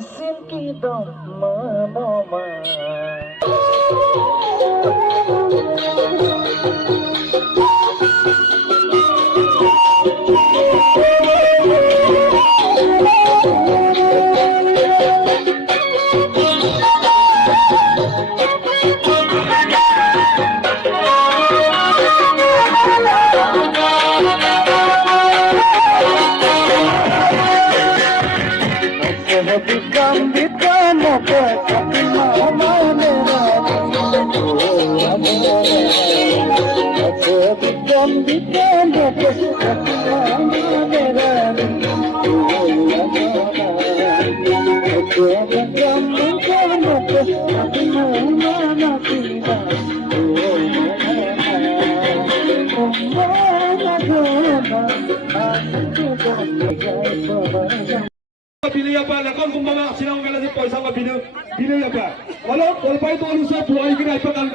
Asin kita menoma. Bili apa? Lakon kumbaga sinang kala si paisa ka bili apa? Walau kolpai tu alusa puai kira ipa kan.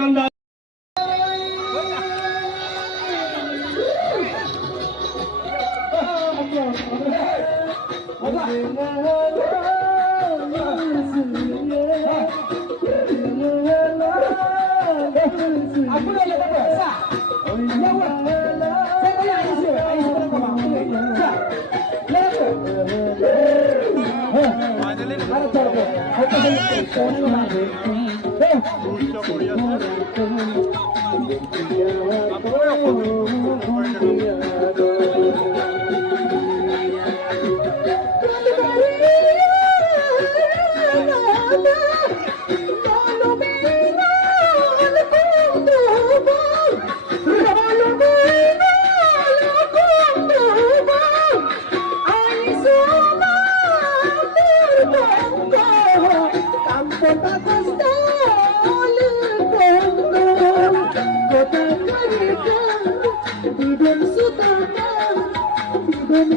Aku dah letak apa? Nyawa. Saya isu berapa?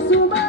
Sudah